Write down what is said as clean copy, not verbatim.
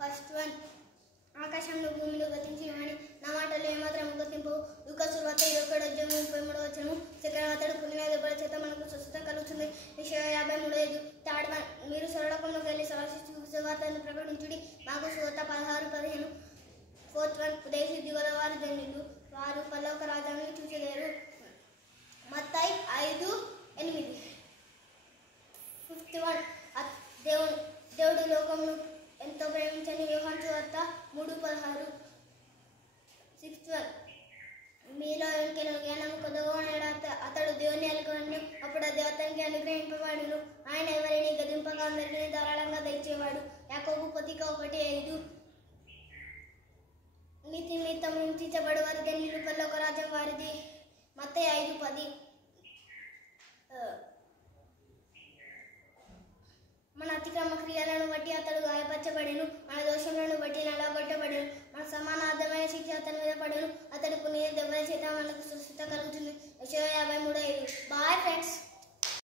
First one, ఆకాశంలో భూమిలో గతించినవని నా మాటలు ఏమాత్రం గుర్తింపు. లూకాసు వార్త 21:33. సెకండ్, అతడు పులిన దెబ్బల చేత మనకు స్వస్థత కలుగుతుంది. యెషయా 53:5. థర్డ్ వన్, మీరు సరళకంలోకి వెళ్ళి సువార్తను ప్రకటించుడి, మాకు సువార్త 16:15. ఫోర్త్ వన్, ఉదయశుద్ధి గల వారు ధన్యులు, వారు పరలోక రాజ్యాన్ని చూచలేరు. మత్తయి 5:8. ఫిఫ్త్ వన్, దేవుడు లోకమును ఎంతో ప్రేమించని యోహాను సువార్త 3:16. సిక్స్త్ వన్, మీలో ఎవరికైనా జ్ఞానం కొద్దిగా అతడు దేవుని అనుకుని అప్పుడు అది అతనికి అనుగ్రహింపబడును. ఆయన ఎవరిని గదింపగా అందరినీ ధారాళంగా దయచేవాడు. యాకోబు 1:5. నీతి నిమిత్తం హింసించబడు వారు ధన్యులు, పరలోక రాజ్యం వారిది. మత్తయి 5:10. మన అతిక్రమ క్రియలను బట్టి అతడు గాయపరచబడెను, మన దోషములను బట్టి నలగొట్టబడెను, మన సమానార్థమైన శిక్ష అతని మీద పడెను, అతడు పునీయ దెబ్బల చేత మనకు స్వస్థత కలుగుతుంది. యెషయా 53:5.